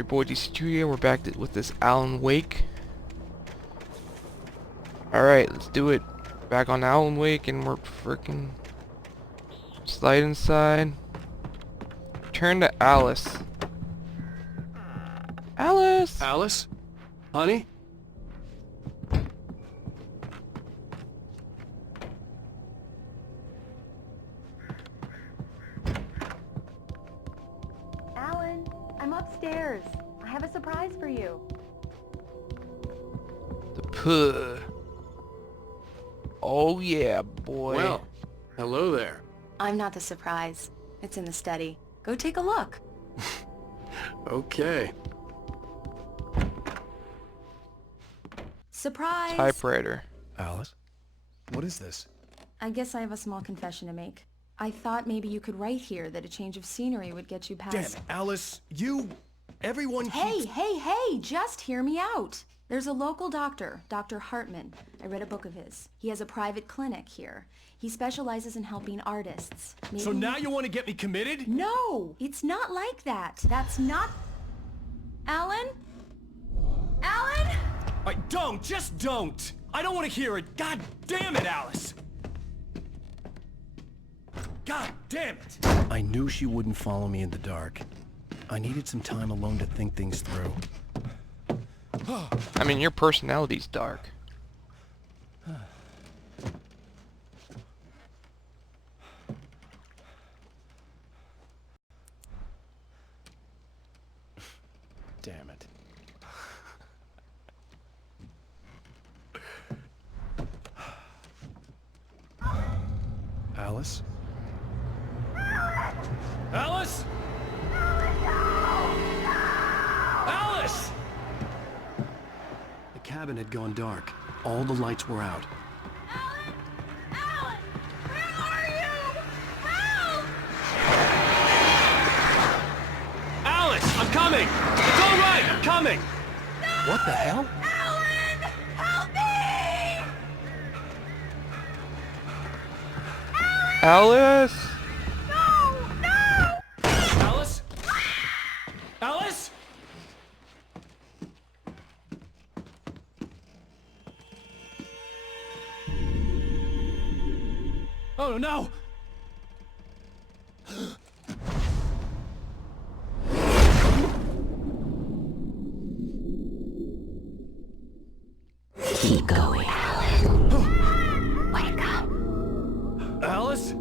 Your boy DC2 we're back with this Alan Wake. Alright, let's do it. Back on Alan Wake and we're freaking slide inside. Turn to Alice. Alice! Alice? Honey? Alan, I'm upstairs. I have a surprise for you. The puh. Oh yeah, boy. Well, hello there. I'm not the surprise. It's in the study. Go take a look. Okay. Surprise! Typewriter. Alice? What is this? I guess I have a small confession to make. I thought maybe you could write here that a change of scenery would get you past... Damn it, Alice, everyone Hey, hey, just hear me out. There's a local doctor, Dr. Hartman. I read a book of his. He has a private clinic here. He specializes in helping artists. Maybe... So now you want to get me committed? No, it's not like that. That's not... Alan? Alan? Just don't! I don't want to hear it! God damn it, Alice! God damn it! I knew she wouldn't follow me in the dark. I needed some time alone to think things through. I mean, your personality's dark. Damn it. Alice? Alice? Alice! The cabin had gone dark. All the lights were out. Alan! Alan! Where are you? Help! Alice, I'm coming! It's all right, I'm coming! No! What the hell? Alan! Help me! Alice! No! No! Alice? Alice? Oh no! Keep going, Alan. Wake up. Alice?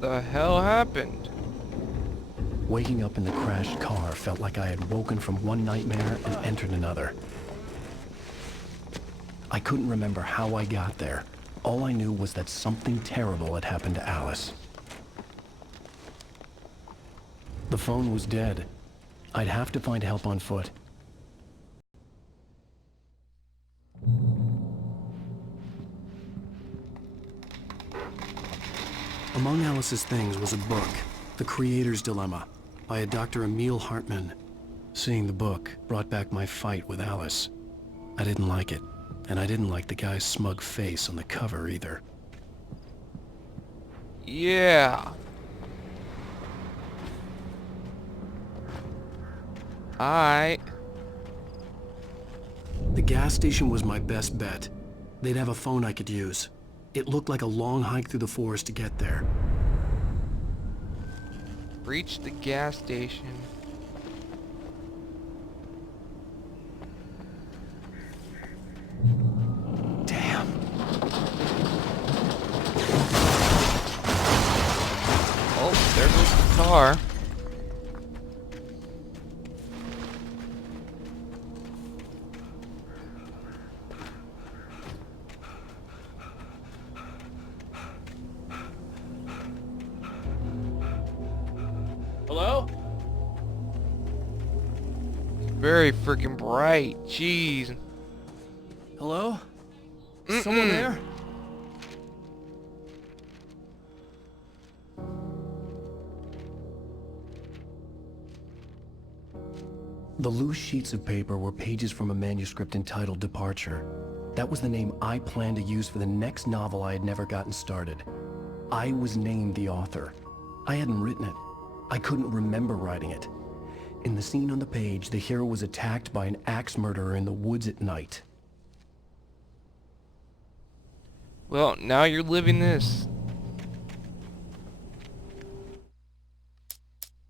The hell happened? Waking up in the crashed car felt like I had woken from one nightmare and entered another. I couldn't remember how I got there. All I knew was that something terrible had happened to Alice. The phone was dead. I'd have to find help on foot. Among Alice's things was a book, The Creator's Dilemma, by a Dr. Emil Hartman. Seeing the book brought back my fight with Alice. I didn't like it, and I didn't like the guy's smug face on the cover either. Yeah. The gas station was my best bet. They'd have a phone I could use. It looked like a long hike through the forest to get there. Reach the gas station. Damn. Oh, there goes the car. Hello? Very freaking bright. Jeez. Hello? Someone there? The loose sheets of paper were pages from a manuscript entitled Departure. That was the name I planned to use for the next novel I had never gotten started. I was named the author. I hadn't written it. I couldn't remember writing it. In the scene on the page, the hero was attacked by an axe murderer in the woods at night. Well, now you're living this.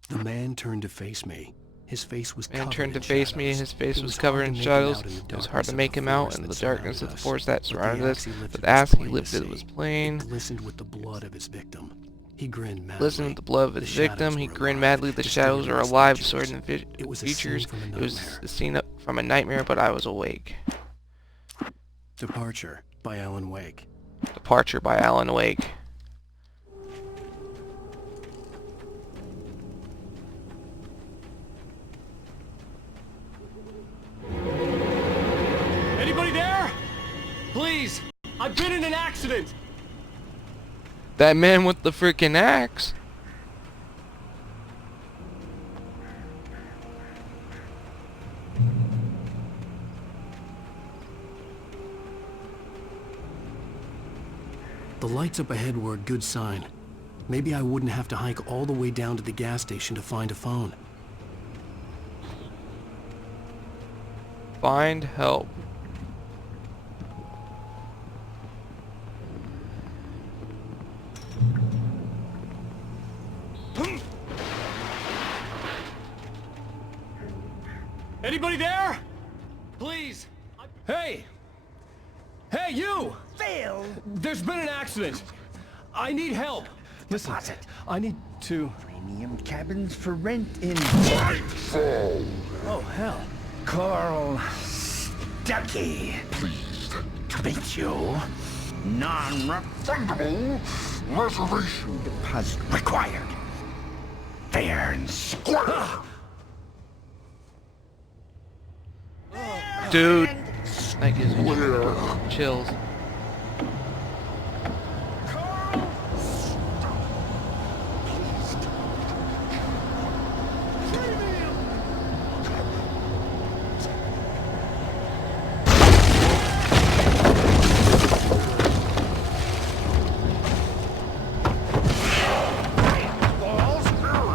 The man turned to face me. His face was Man covered turned to in face me, shadows. his face It was hard covered to in make him shadows. out in the It was hard darkness to of make the him out forest in that the darkness of surrounded the us. forest that But surrounded the us. axe he lifted But the was axe he plain to lifted was see. plain. It glistened with the blood of his victim. He grinned madly. Listening to the blood of The his shadows victim, he were grinned alive, madly. The distorted shadows are as alive, features. distorted in It was a features. scene from a It was nightmare. a scene from a nightmare, but I was awake. Departure by Alan Wake. Departure by Alan Wake. Anybody there? Please! I've been in an accident! That man with the freaking axe. The lights up ahead were a good sign. Maybe I wouldn't have to hike all the way down to the gas station to find a phone. Find help. Anybody there? Please! Hey! Hey, you! Phil! There's been an accident. I need help. Listen, Deposit. I need to... Premium cabins for rent in Oh, hell. Carl Stuckey. Pleased to meet you. Non-refundable reservation deposit required. Fair and square. Dude, that gives me chills.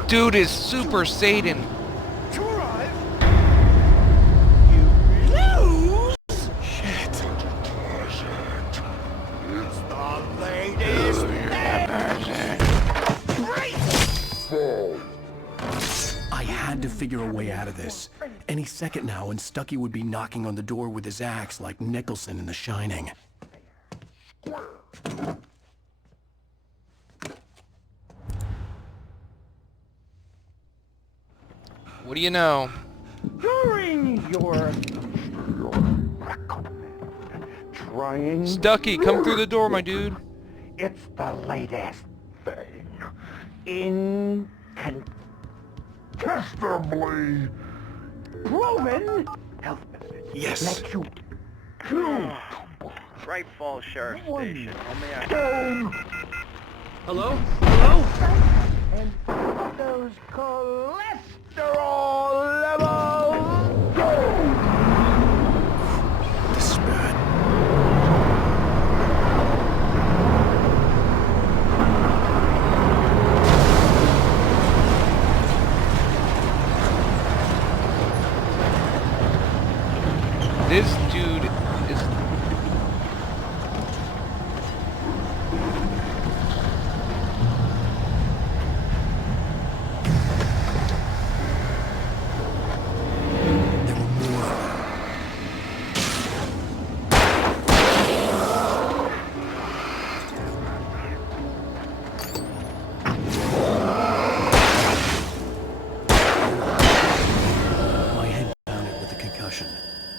Dude is Super Satan. To arrive, you lose. Shit. It's the latest I had to figure a way out of this. Any second now, and Stuckey would be knocking on the door with his axe like Nicholson in The Shining. What do you know? During your trying Stucky, come through the door, my dude. It's the latest thing. Incontestably proven health benefits. Yes. Let you kill Bright Falls Sheriff Station. Hello? Hello? and those cholesterol levels go. This is bad. This dude is... There were more of them. My head pounded with a concussion.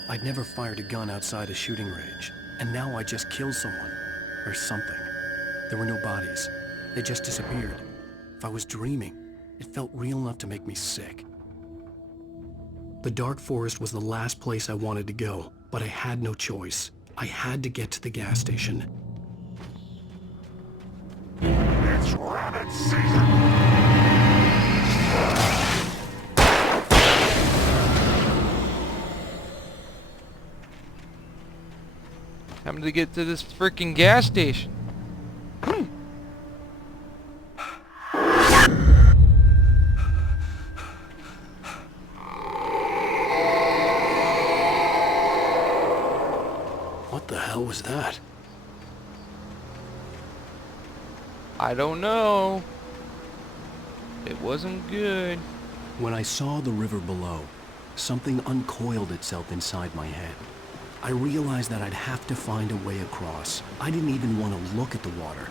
I'd never fired a gun outside a shooting range, and now I just killed someone. Or something. There were no bodies. They just disappeared. If I was dreaming, it felt real enough to make me sick. The dark forest was the last place I wanted to go, but I had no choice. I had to get to the gas station. It's rabbit season. wanted to get to this freaking gas station. What the hell was that? I don't know. It wasn't good. When I saw the river below, something uncoiled itself inside my head. I realized that I'd have to find a way across. I didn't even want to look at the water.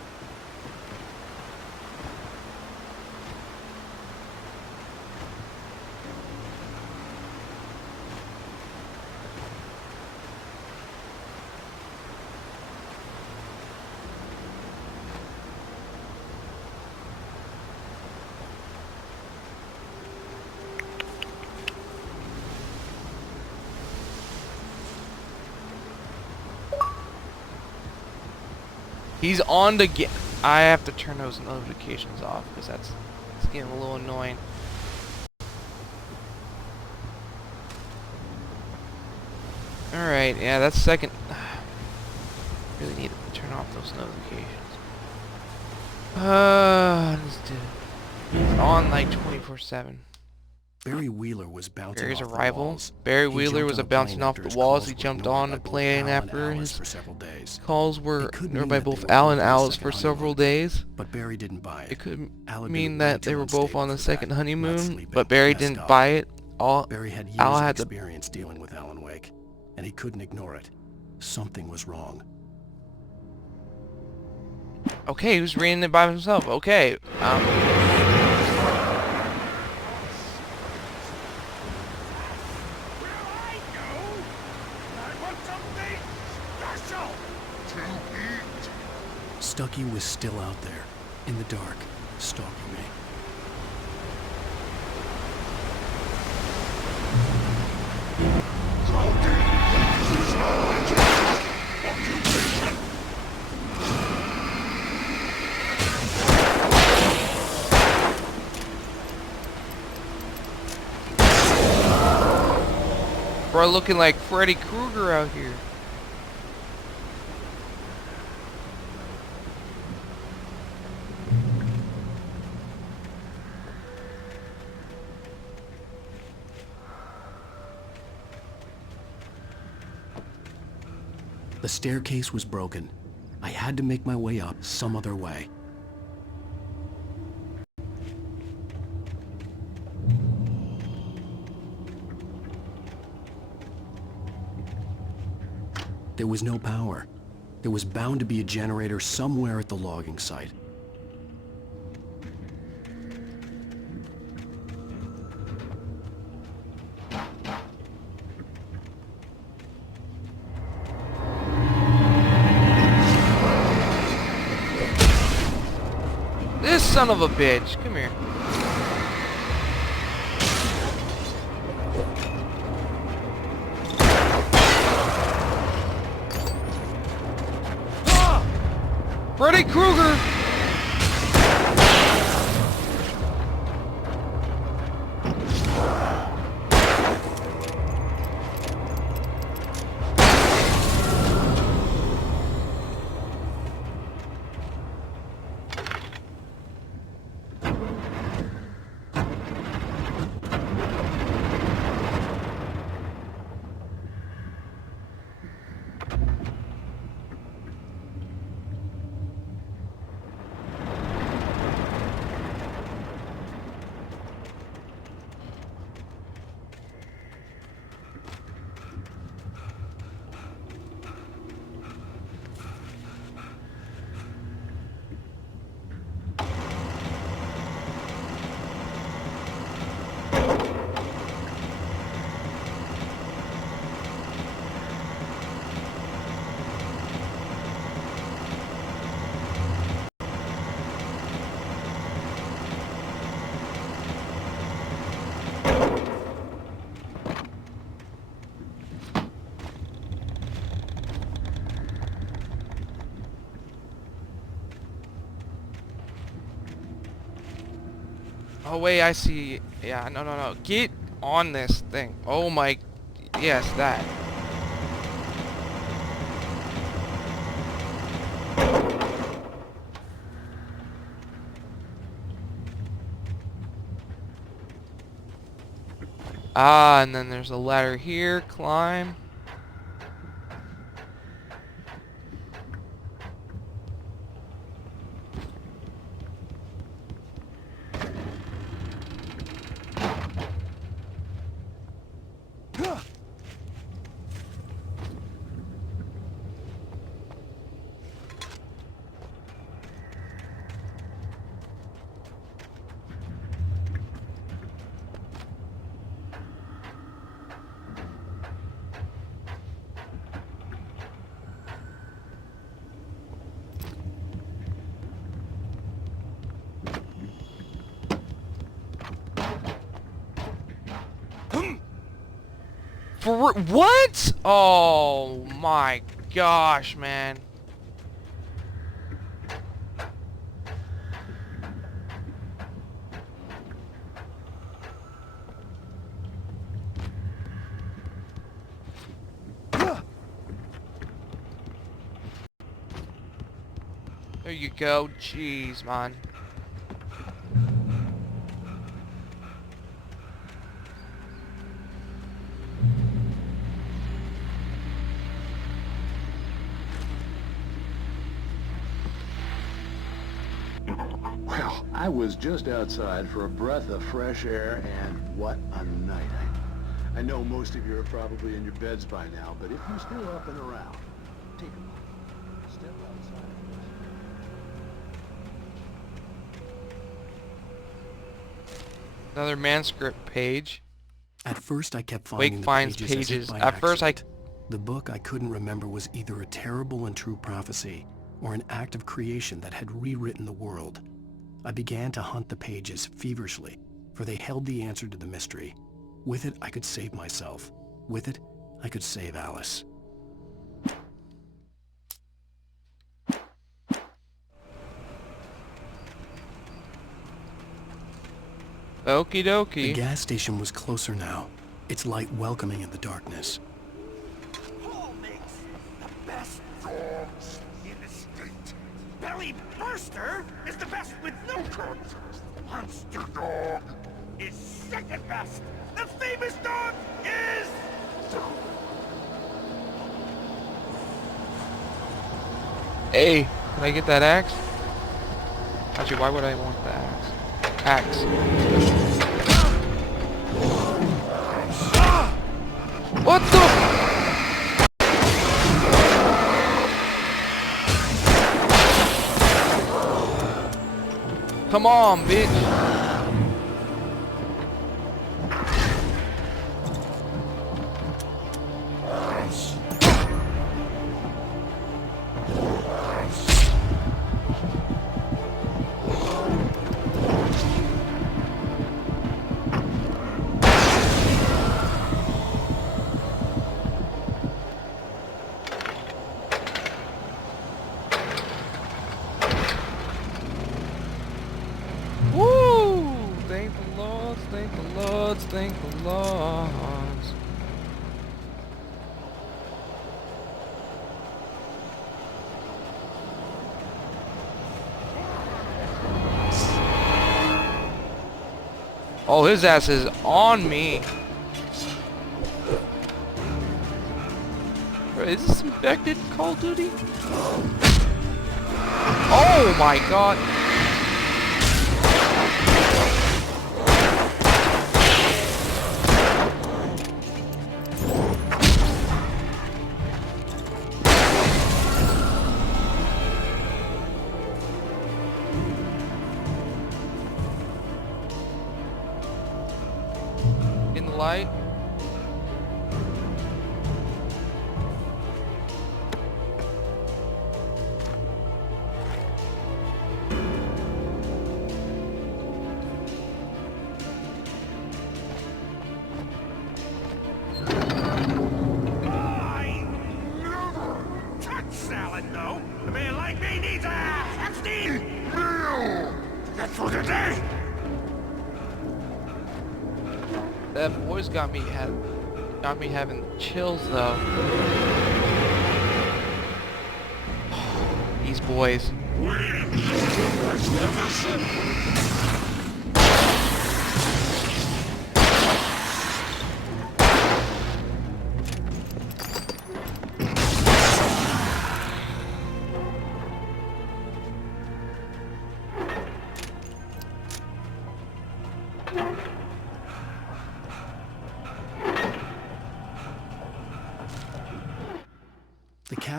He's on the I have to turn those notifications off because it's getting a little annoying. Alright, yeah, that's second. Really need to turn off those notifications. Let's do it. It's on like 24/7. Barry Wheeler was bouncing Barry's off the arrival. walls. Barry He Wheeler jumped was on a bouncing plane off after the his walls. calls He were jumped ignored on by the both plane Al and after Alice his for several days. calls were It could ignored mean by that they both were Al both and on the Alice second for several honeymoon, days. But Barry didn't buy it. It could Al had mean been that way they too were both unstable on the for second that. Not honeymoon, sleeping, but Barry messed didn't up. buy it. Barry had years Al of had the experience dealing with Alan Wake, and he couldn't ignore it. Something was wrong. Okay, he was reading it by himself. Okay. Stuckey was still out there, in the dark, stalking me. Bro, looking like Freddy Krueger out here. The staircase was broken. I had to make my way up some other way. There was no power. There was bound to be a generator somewhere at the logging site. This son of a bitch. Come here. Freddy Krueger! Oh wait, I see. Yeah, no. Get on this thing. Oh my. Yes, that. Ah, and then there's a ladder here. Climb. What? Oh my gosh, man. There you go. Jeez, man. Well, I was just outside for a breath of fresh air, and what a night. I know most of you are probably in your beds by now, but if you're still up and around, take a moment. Step outside. Another manuscript page. At first, I kept finding Wake the finds pages, as pages. if by At first, accident. The book I couldn't remember was either a terrible and true prophecy or an act of creation that had rewritten the world. I began to hunt the pages feverishly, for they held the answer to the mystery. With it, I could save myself. With it, I could save Alice. Okie The dokie. gas station was closer now, its light welcoming in the darkness. Paul makes the best dogs in the state. Belly Burster is the best with no contest. Monster Dog is second best. The famous dog is... Hey, can I get that axe? Actually, why would I want the axe? Axe. What the? Come on, bitch. Woo! Thank the Lord, thank the Lord, thank the Lord. Oh, his ass is on me. Bro, is this infected Call of Duty? Oh my god. In the light. I never touch salad, no. A man like me needs a Epstein meal. That's for today. That voice got me having chills though. These boys.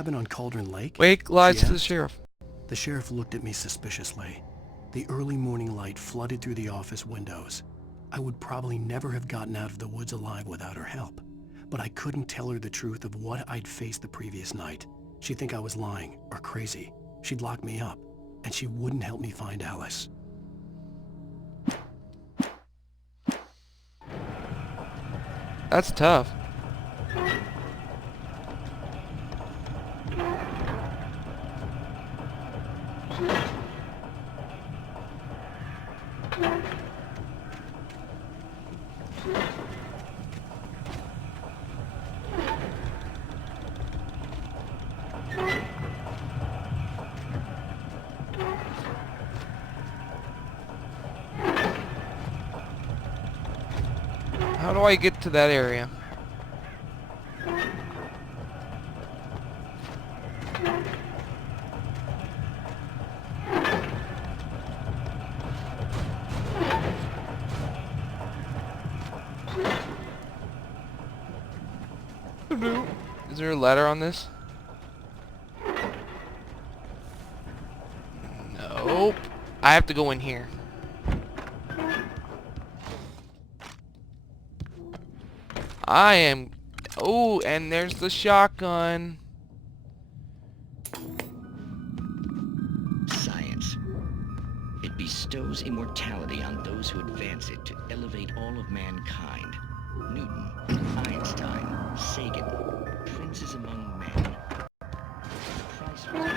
cabin on Cauldron Lake? Wake lies She to the asked. sheriff. The sheriff looked at me suspiciously. The early morning light flooded through the office windows. I would probably never have gotten out of the woods alive without her help, but I couldn't tell her the truth of what I'd faced the previous night. She'd think I was lying or crazy. She'd lock me up, and she wouldn't help me find Alice. That's tough. How do I get to that area? Is there a ladder on this? Nope. I have to go in here. I am... Oh, and there's the shotgun. Science. It bestows immortality on those who advance it to elevate all of mankind. Newton, Einstein, Sagan, princes among men. The price was...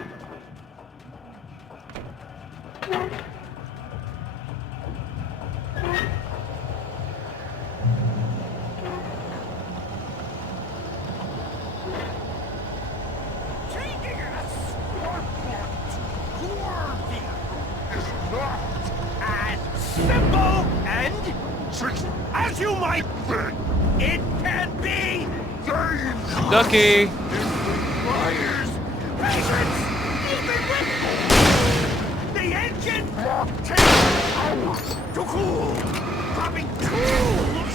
Taking us! Your point! Your view is not as simple and as you might think. It can be. Ducky! Requires patience. Even with the engine takes hours to cool. Dropping tools.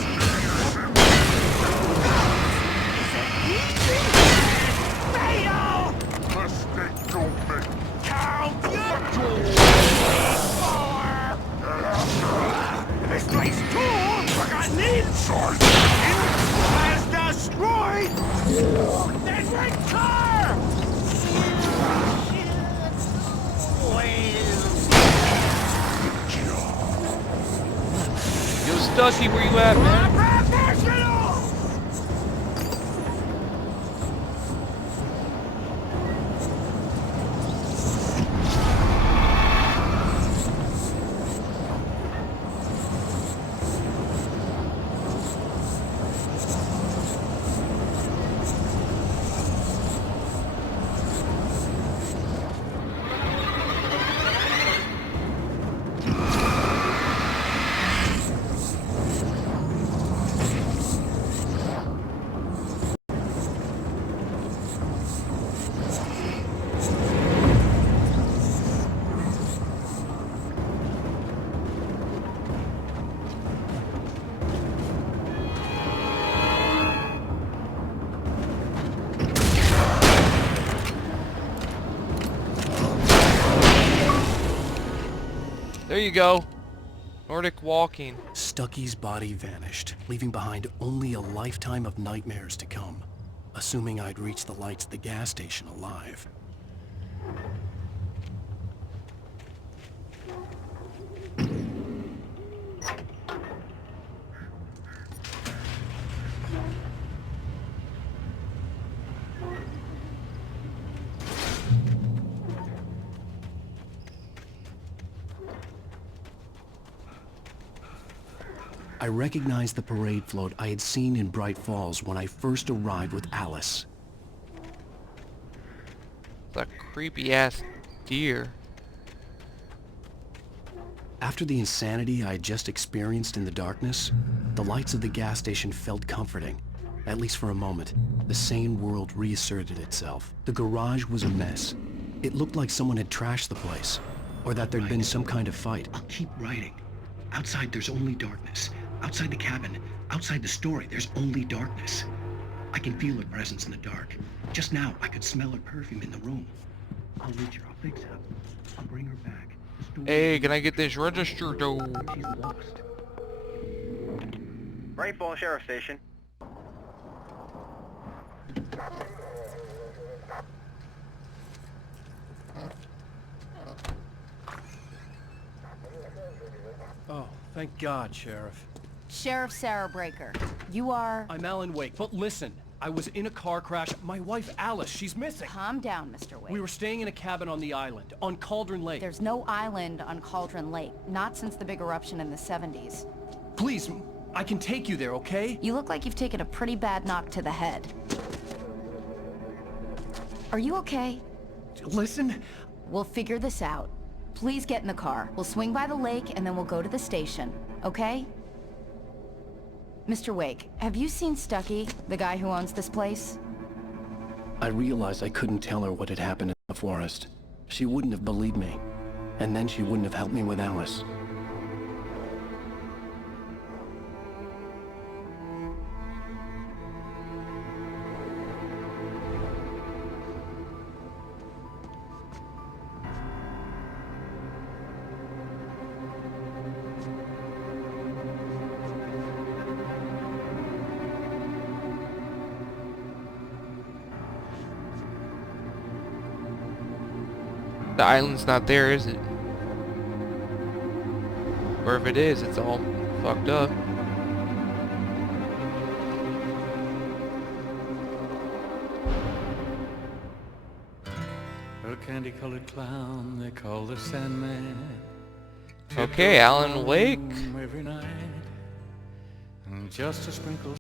Is it easy? Fatal. Mistake don't make. Count your misplaced tool forgotten inside has destroyed this red car! Yo, Stuckey, where you at, man? Professional! There you go. Nordic walking. Stuckey's body vanished, leaving behind only a lifetime of nightmares to come, assuming I'd reached the lights at the gas station alive. I recognized the parade float I had seen in Bright Falls when I first arrived with Alice. That creepy ass deer. After the insanity I had just experienced in the darkness, the lights of the gas station felt comforting. At least for a moment, the sane world reasserted itself. The garage was a mess. It looked like someone had trashed the place, or that there'd been some kind of fight. I'll keep writing. Outside, there's only darkness. Outside the cabin, outside the story, there's only darkness. I can feel her presence in the dark. Just now, I could smell her perfume in the room. I'll reach her. I'll fix her. I'll bring her back. The story Hey, can I get this register though? she's lost. Great Falls Sheriff Station. Oh, thank God, Sheriff. Sheriff Sarah Breaker. You are... I'm Alan Wake, but listen. I was in a car crash. My wife, Alice, she's missing. Calm down, Mr. Wake. We were staying in a cabin on the island, on Cauldron Lake. There's no island on Cauldron Lake. Not since the big eruption in the 70s. Please, I can take you there, okay? You look like you've taken a pretty bad knock to the head. Are you okay? Listen. We'll figure this out. Please get in the car. We'll swing by the lake and then we'll go to the station. Okay? Mr. Wake, have you seen Stuckey, the guy who owns this place? I realized I couldn't tell her what had happened in the forest. She wouldn't have believed me. And then she wouldn't have helped me with Alice. The island's not there, is it? Or if it is, it's all fucked up. A candy-colored clown they call the Sandman. Okay, Alan Wake. Every night, and just a sprinkle